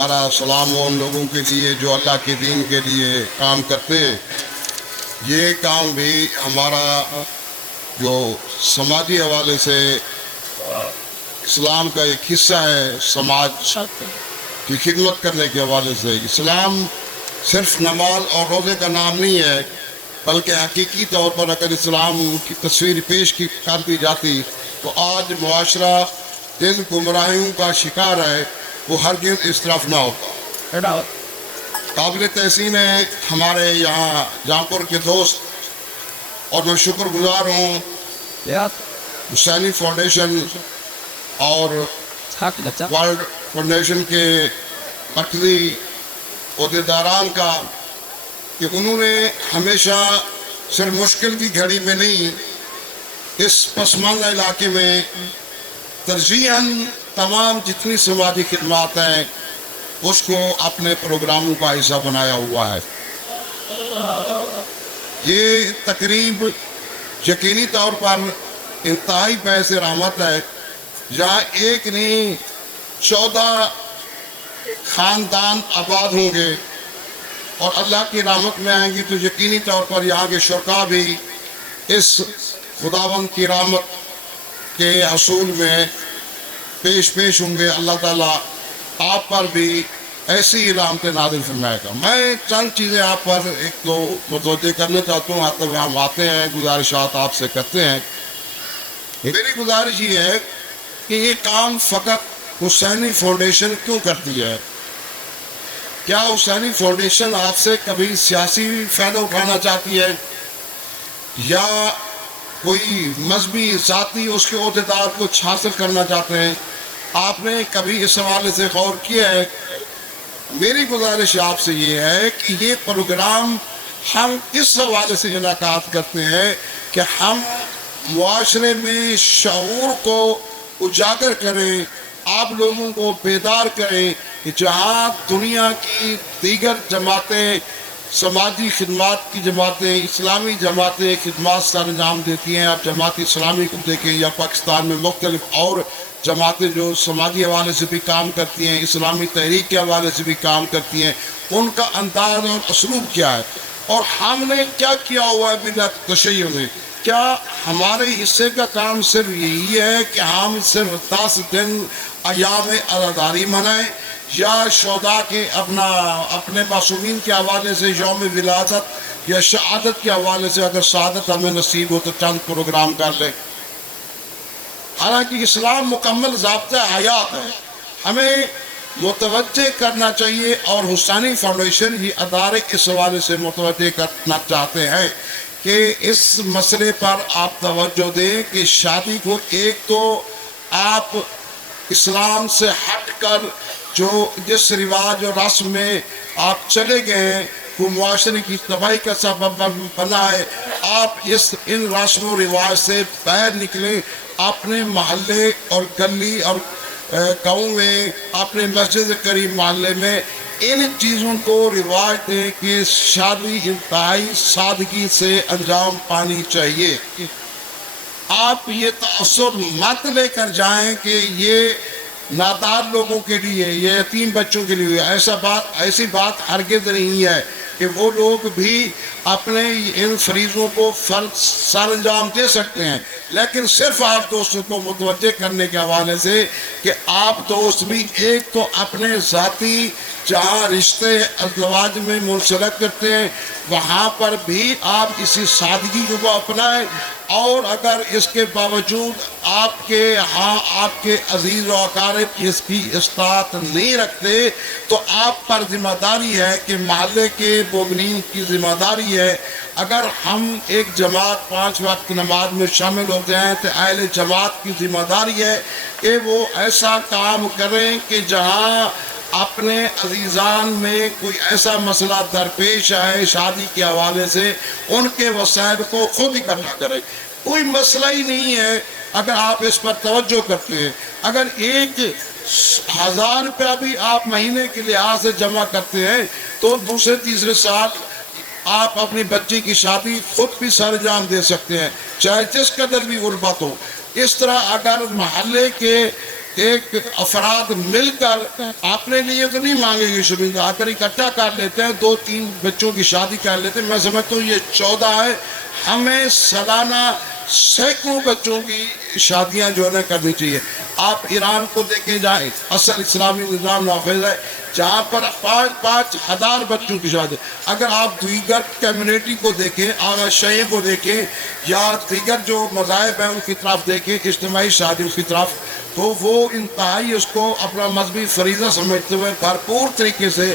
ہمارا سلام ان لوگوں کے لیے جو اللہ کے دین کے لیے کام کرتے ہیں۔ یہ کام بھی ہمارا جو سماجی حوالے سے اسلام کا ایک حصہ ہے، سماج کی خدمت کرنے کے حوالے سے۔ اسلام صرف نماز اور روزے کا نام نہیں ہے، بلکہ حقیقی طور پر اگر اسلام کی تصویر پیش کر دی جاتی تو آج معاشرہ جن گمراہیوں کا شکار ہے وہ ہرگز اس طرف نہ ہوتا۔ قابل تحسین ہے ہمارے یہاں جامپور کے دوست، اور میں شکر گزار ہوں حسینی فاؤنڈیشن اور ورلڈ فاؤنڈیشن کے مرکزی عہدیداران کا کہ انہوں نے ہمیشہ صرف مشکل کی گھڑی میں نہیں، اس پسماندہ علاقے میں ترجیحاً تمام جتنی سماجی خدمات ہیں اس کو اپنے پروگراموں کا حصہ بنایا ہوا ہے۔ یہ تقریب یقینی طور پر انتہائی باعث رحمت ہے، جہاں ایک نہیں 14 خاندان آباد ہوں گے اور اللہ کی رحمت میں آئیں گی تو یقینی طور پر یہاں کے شرکاء بھی اس خداوند کی رحمت کے حصول میں پیش ہوں گے۔ اللہ تعالیٰ آپ پر بھی ایسی رحمتیں نازل فرمائے گا۔ میں چند چیزیں آپ پر ایک دو متوجہ کرنا چاہتا ہوں، آتے ہوئے ہم آتے ہیں، گزارشات آپ سے کرتے ہیں۔ میری گزارش یہ ہے کہ یہ کام فقط حسینی فاؤنڈیشن کیوں کرتی ہے؟ کیا حسینی فاؤنڈیشن آپ سے کبھی سیاسی فائدہ اٹھانا چاہتی ہے، یا کوئی مذہبی ذاتی اس کے عہدیدار کو حاصل کرنا چاہتے ہیں؟ آپ نے کبھی اس حوالے سے غور کیا ہے؟ میری گزارش آپ سے یہ ہے کہ یہ پروگرام ہم اس حوالے سے انعقاد کرتے ہیں کہ ہم معاشرے میں شعور کو اجاگر کریں، آپ لوگوں کو بیدار کریں کہ جہاں دنیا کی دیگر جماعتیں، سماجی خدمات کی جماعتیں، اسلامی جماعتیں خدمات سر انجام دیتی ہیں، آپ جماعت اسلامی کو دیکھیں یا پاکستان میں مختلف اور جماعتیں جو سماجی حوالے سے بھی کام کرتی ہیں، اسلامی تحریک کے حوالے سے بھی کام کرتی ہیں، ان کا انداز اور اسلوب کیا ہے، اور ہم نے کیا کیا ہوا ہے بلا تشیع میں؟ کیا ہمارے حصے کا کام صرف یہی ہے کہ ہم صرف 10 دن ایام عزاداری منائیں، یا شہداء کے اپنے معصومین کے حوالے سے یوم ولادت یا شہادت کے حوالے سے اگر شہادت ہمیں نصیب ہو تو چند پروگرام کر لیں؟ حالانکہ اسلام مکمل ضابطہ حیات ہے، ہمیں متوجہ کرنا چاہیے، اور حسینی فاؤنڈیشن یہ ادارے اس حوالے سے متوجہ کرنا چاہتے ہیں کہ اس مسئلے پر آپ توجہ دیں کہ شادی کو ایک تو آپ اسلام سے ہٹ کر جو جس رواج اور رسم میں آپ چلے گئے ہیں وہ معاشرے کی تباہی کا سبب بنا ہے، آپ ان رسم و رواج سے باہر نکلیں، اپنے محلے اور گلی اور گاؤں میں، اپنے مسجد قریب محلے میں ان چیزوں کو رواج دیں کہ شادی انتہائی سادگی سے انجام پانی چاہیے۔ آپ یہ تأثر مت لے کر جائیں کہ یہ نادار لوگوں کے لیے، یہ یتیم بچوں کے لیے، ایسی بات ہرگز نہیں ہے کہ وہ لوگ بھی اپنے ان فریضوں کو سر انجام دے سکتے ہیں، لیکن صرف آپ دوستوں کو متوجہ کرنے کے حوالے سے کہ آپ دوست بھی ایک تو اپنے ذاتی جہاں رشتے ازدواج میں منسلک کرتے ہیں وہاں پر بھی آپ اسی سادگی کو اپنائیں، اور اگر اس کے باوجود آپ کے عزیز و اقارب اس کی استطاعت نہیں رکھتے تو آپ پر ذمہ داری ہے کہ محلے کے مومنین کی ذمہ داری ہے، اگر ہم ایک جماعت 5 وقت نماز میں شامل ہو جائیں تو اہل جماعت کی ذمہ داری ہے کہ وہ ایسا کام کریں کہ جہاں اپنے عزیزان میں کوئی ایسا مسئلہ درپیش آئے شادی کے حوالے سے ان کے وسائل کو خود اکٹھا کریں۔ کوئی مسئلہ ہی نہیں ہے اگر آپ اس پر توجہ کرتے ہیں، اگر 1000 روپیہ بھی آپ مہینے کے لحاظ سے جمع کرتے ہیں تو دوسرے تیسرے سال آپ اپنی بچی کی شادی خود بھی سر انجام دے سکتے ہیں، چاہے جس قدر بھی غربت ہو۔ اس طرح اگر محلے کے ایک افراد مل کر اپنے لیے تو نہیں مانگے گی شمید، آ کر اکٹھا کر لیتے ہیں، 2-3 بچوں کی شادی کر لیتے ہیں، میں سمجھتا ہوں یہ 14 ہے۔ ہمیں سالانہ سینکڑوں بچوں کی شادیاں جو ہے نا کرنی چاہیے۔ آپ ایران کو دیکھیں جائیں، اصل اسلامی نظام نافذ ہے جہاں پر 5-5 ہزار بچوں کی شادی۔ اگر آپ دیگر کمیونٹی کو دیکھیں، آغا شیعہ کو دیکھیں یا دیگر جو مذاہب ہیں ان کی طرف دیکھیں، اجتماعی شادیوں کی طرف، تو وہ انتہائی اس کو اپنا مذہبی فریضہ سمجھتے ہوئے بھرپور طریقے سے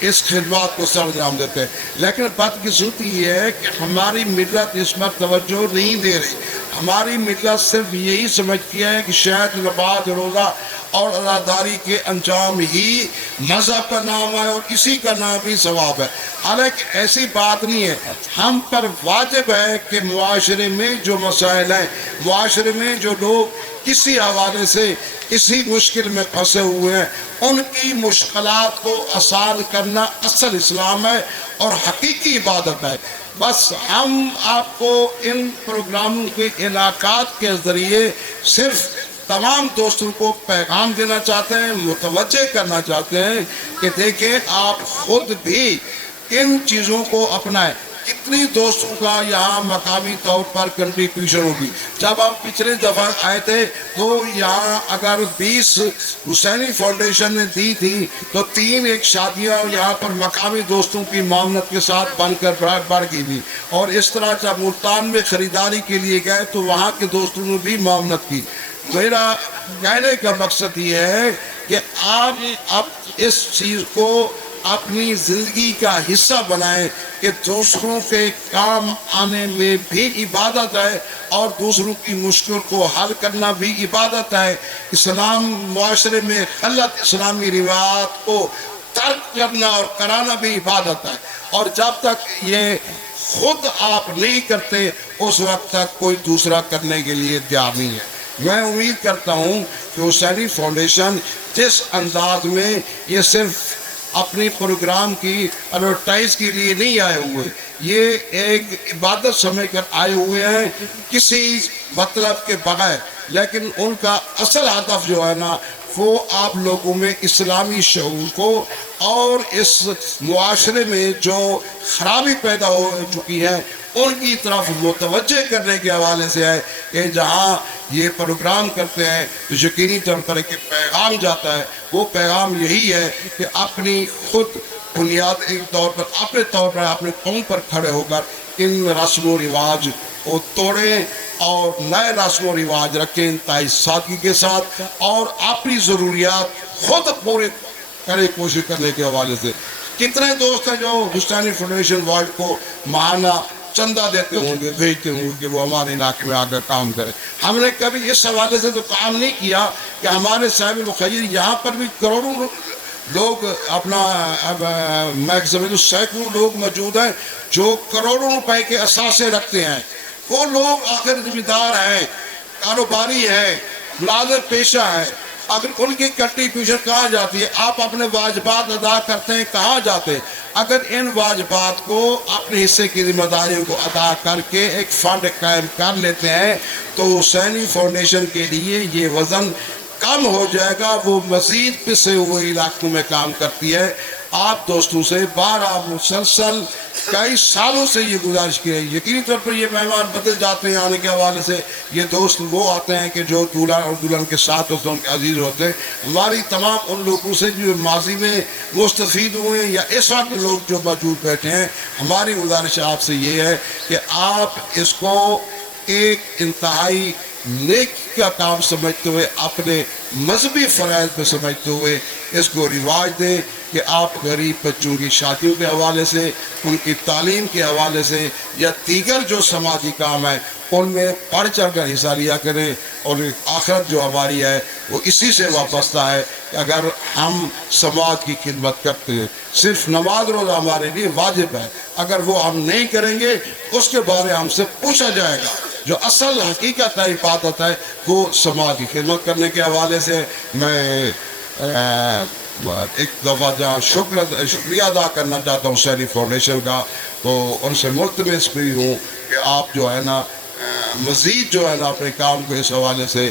اس خدمات کو سر انجام دیتے ہیں۔ لیکن بدقسمتی یہ ہے کہ ہماری ملت اس پر توجہ نہیں دے رہی۔ ہماری ملت صرف یہی سمجھتی ہے کہ شاید نماز، روزہ اور عزاداری کے انجام ہی مذہب کا نام ہے اور اسی کا نام ہی ثواب ہے، حالانکہ ایسی بات نہیں ہے۔ ہم پر واجب ہے کہ معاشرے میں جو مسائل ہیں، معاشرے میں جو لوگ کسی حوالے سے کسی مشکل میں پھنسے ہوئے ہیں، ان کی مشکلات کو آسان کرنا اصل اسلام ہے اور حقیقی عبادت ہے۔ بس ہم آپ کو ان پروگراموں کے انعقاد کے ذریعے صرف تمام دوستوں کو پیغام دینا چاہتے ہیں، متوجہ کرنا چاہتے ہیں کہ دیکھیں آپ خود بھی ان چیزوں کو اپنائیں۔ کتنی دوستوں کا یہاں مقامی طور پر کنٹریبیوشن ہوگی۔ جب ہم پچھلے دفعہ آئے تھے تو یہاں اگر 20 حسینی فاؤنڈیشن نے دی تھی تو 3 ایک شادیاں یہاں پر مقامی دوستوں کی معاونت کے ساتھ بن کر بڑھ گئی تھی، اور اس طرح جب ملتان میں خریداری کے لیے گئے تو وہاں کے دوستوں نے بھی معاونت کی۔ میرا کہنے کا مقصد یہ ہے کہ آپ اب اس چیز کو اپنی زندگی کا حصہ بنائیں کہ دوسروں کے کام آنے میں بھی عبادت ہے اور دوسروں کی مشکل کو حل کرنا بھی عبادت ہے۔ اسلام معاشرے میں غلط اسلامی روایات کو ترک کرنا اور کرانا بھی عبادت ہے، اور جب تک یہ خود آپ نہیں کرتے اس وقت تک کوئی دوسرا کرنے کے لیے تیار نہیں ہے۔ میں امید کرتا ہوں کہ حسینی فاؤنڈیشن جس انداز میں یہ صرف اپنی پروگرام کی ایڈورٹائز کے لیے نہیں آئے ہوئے، یہ ایک عبادت سمجھ کر آئے ہوئے ہیں کسی مطلب کے بغیر، لیکن ان کا اصل ہدف جو ہے نا وہ آپ لوگوں میں اسلامی شعور کو اور اس معاشرے میں جو خرابی پیدا ہو چکی ہے ان کی طرف متوجہ کرنے کے حوالے سے ہے کہ جہاں یہ پروگرام کرتے ہیں تو یقینی طور پر ایک پیغام جاتا ہے۔ وہ پیغام یہی ہے کہ اپنی خود بنیادی طور پر اپنے قوم پر کھڑے ہو کر ان رسم و رواج کو توڑیں اور نئے رسم و رواج رکھیں انتہائی سادگی کے ساتھ، اور اپنی ضروریات خود پورے کرے کوشش کرنے کے حوالے سے۔ کتنے دوست ہیں جو حسینی فاؤنڈیشن ورلڈ کو ماہانہ چندہ دیتے ہوں گے، بھیجتے ہوں گے کہ وہ ہمارے علاقے میں آ کر کام کرے۔ ہم نے کبھی اس حوالے سے تو کام نہیں کیا کہ ہمارے صاحب الخیر یہاں پر بھی کروڑوں لوگ اپنا میں سمجھوں سینکڑوں لوگ موجود ہیں جو کروڑوں روپے کے اثاثے رکھتے ہیں۔ وہ لوگ آخر ذمہ دار ہیں، کاروباری ہیں، ملازم پیشہ ہیں، اگر ان کی کنٹریبیوشن کہاں جاتی ہے؟ آپ اپنے واجبات ادا کرتے ہیں کہاں جاتے ہیں؟ اگر ان واجبات کو اپنے حصے کی ذمہ داریوں کو ادا کر کے ایک فنڈ قائم کر لیتے ہیں تو حسینی فاؤنڈیشن کے لیے یہ وزن کم ہو جائے گا، وہ مزید پسے ہوئے علاقوں میں کام کرتی ہے۔ آپ دوستوں سے بارہا مسلسل کئی سالوں سے یہ گزارش کی ہے، یقینی طور پر یہ مہمان بدل جاتے ہیں آنے کے حوالے سے، یہ دوست وہ آتے ہیں کہ جو دولہا اور دلہن کے ساتھ ہوتے ہیں، ان کے عزیز ہوتے ہیں۔ ہماری تمام ان لوگوں سے جو ماضی میں مستفید ہوئے ہیں یا اس وقت لوگ جو موجود بیٹھے ہیں، ہماری گزارش آپ سے یہ ہے کہ آپ اس کو ایک انتہائی نیک کا کام سمجھتے ہوئے، اپنے مذہبی فرائض پہ سمجھتے ہوئے اس کو رواج دیں کہ آپ غریب بچوں کی شادیوں کے حوالے سے، ان کی تعلیم کے حوالے سے یا دیگر جو سماجی کام ہے ان میں بڑھ چڑھ کر حصہ لیا کریں، اور آخرت جو ہماری ہے وہ اسی سے وابستہ ہے کہ اگر ہم سماج کی خدمت کرتے ہیں۔ صرف نماز روزہ ہمارے لیے واجب ہے، اگر وہ ہم نہیں کریں گے اس کے بارے ہم سے پوچھا جائے گا۔ جو اصل حقیقت ہے عبادت ہے وہ سماج کی خدمت کرنے کے حوالے سے میں ایک دفعہ جہاں شکریہ ادا کرنا چاہتا ہوں حسینی فاؤنڈیشن کا، تو ان سے ملتمس بھی ہوں کہ آپ جو ہے نا مزید جو ہے نا اپنے کام کو اس حوالے سے